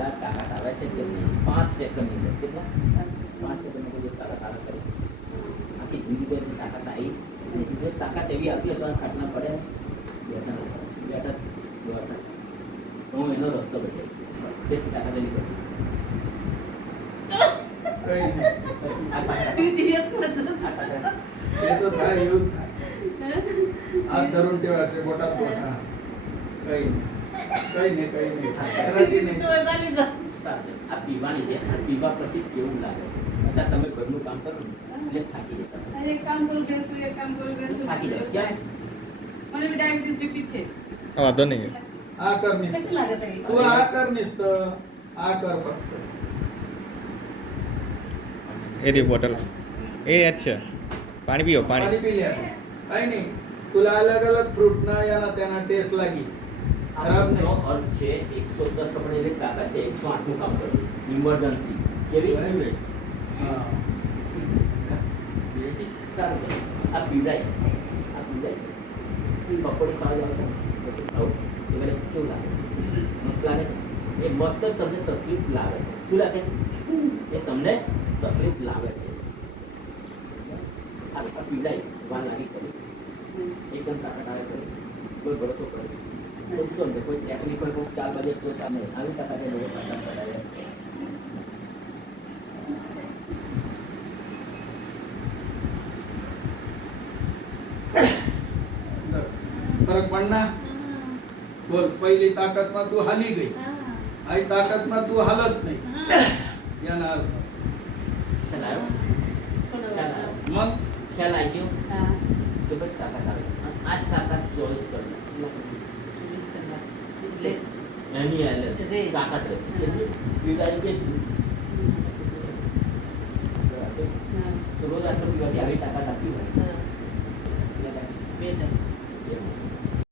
તારા તાકાત આવે છે કે નહીં 5 સેકન્ડની અંદર કેટલા 5 સેકન્ડમાં કોઈ તારા તારા કરે આખી જિંદગી પર તાકાત આવી અને જે તાકાત એવી આવતી તો ખાટલા પડે બેઠા હું એનો રસ્તો બતાવીશ જેટલી તાકાત એની કરી એ તો થાય એવું જ થાય આ તરુણ કેવા છે મોટા મોટા કઈ નહીં એનાથી નહીં આ પીવાની છે આ પીવા પછી કેવું લાગે છે અત્યારે તમે ઘરનું કામ કરો ને એટલે થાકી જતા એક કામ કરું થાકી જાય ક્યાં મને બી ડાયાબિટીસ બીપી છે વાંધો નહીં આ કર મિસ કેટલી લાગે છે તું આ કર મિસ તો આ કર ફક્ત એરી બોટલ એ જ છે પાણી પીઓ પાણી પાણી પી લે કઈ નહીં તુલા અલગ અલગ ફ્રૂટ ના યાના તેના ટેસ્ટ લાગી ખરાબ નો નહીં અર્થ છે 110 આપણે એવી તાકાત છે 108 નું કામ કરશે ઇમરજન્સી કેવી બરાબર. હા સારું છે. આ પીડાય છે પકોડી ખાવા જાવ છો પછી ખાવ એટલે કેવું લાગે મસ્ત લાગે છે? એ મસ્ત તમને તકલીફ લાગે છે શું લાગે એ તમને તકલીફ લાગે છે આ પીડાય વાર લાગી કરી એકદમ તાકાત આવે કરી કોઈ ભરોસો કરે કોઈ શું સમજે કોઈ ટેકનિક કોઈ 4 બજે કોઈ કામ નહીં આવી તાકાત એ લોકો કામ કરાવે ફરક પડના બોલ પહેલી તાકાતમાં તું હાલી ગઈ આ તાકાતમાં તું હાલત નહીં એના અર્થ ખ્યાલ આવ્યો મન ખ્યાલ આવી ગયો હા કે ભાઈ તાકાત આવે આ જ તાકાત 24 કલાક એની રે. તાકાત રહેશે એટલે પીડાઈ કે તો રોજ આટલું પીવાથી આવી તાકાત આપી હોય